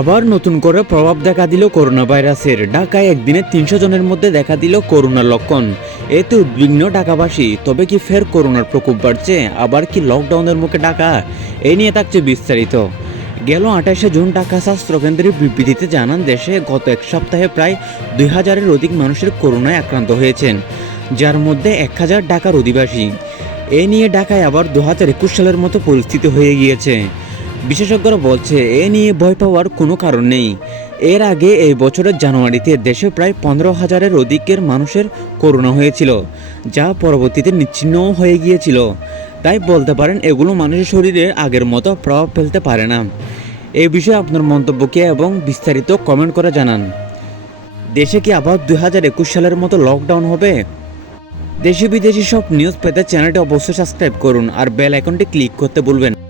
আবার নতুন করে প্রভাব দেখা দিল করোনা ভাইরাসের ঢাকায় একদিনে তিনশো জনের মধ্যে দেখা দিল করোনার লক্ষণ। এতে উদ্বিগ্ন ঢাকাবাসী। তবে কি ফের করোনার প্রকোপ বাড়ছে? আবার কি লকডাউনের মুখে ঢাকা? এই নিয়ে থাকছে বিস্তারিত। গেল আঠাশে জুন ঢাকা স্বাস্থ্য কেন্দ্রের বিবৃতিতে জানান, দেশে গত এক সপ্তাহে প্রায় দুই হাজারের অধিক মানুষের করোনায় আক্রান্ত হয়েছেন, যার মধ্যে এক হাজার ঢাকার অধিবাসী। এ নিয়ে ঢাকায় আবার দু হাজার একুশ সালের মতো পরিস্থিতি হয়ে গিয়েছে। বিশেষজ্ঞরা বলছে, এ নিয়ে ভয় পাওয়ার কোনো কারণ নেই। এর আগে এই বছরের জানুয়ারিতে দেশে প্রায় পনেরো হাজারের অধিকের মানুষের করোনা হয়েছিল, যা পরবর্তীতে নিচ্ছিন্নও হয়ে গিয়েছিল। তাই বলতে পারেন, এগুলো মানুষের শরীরে আগের মতো প্রভাব ফেলতে পারে না। এই বিষয়ে আপনার মন্তব্যকে এবং বিস্তারিত কমেন্ট করে জানান। দেশে কি আবার দুই হাজার একুশ সালের মতো লকডাউন হবে? দেশি বিদেশি সব নিউজ পেতে চ্যানেলটি অবশ্যই সাবস্ক্রাইব করুন আর বেল আইকনটি ক্লিক করতে ভুলবেন না।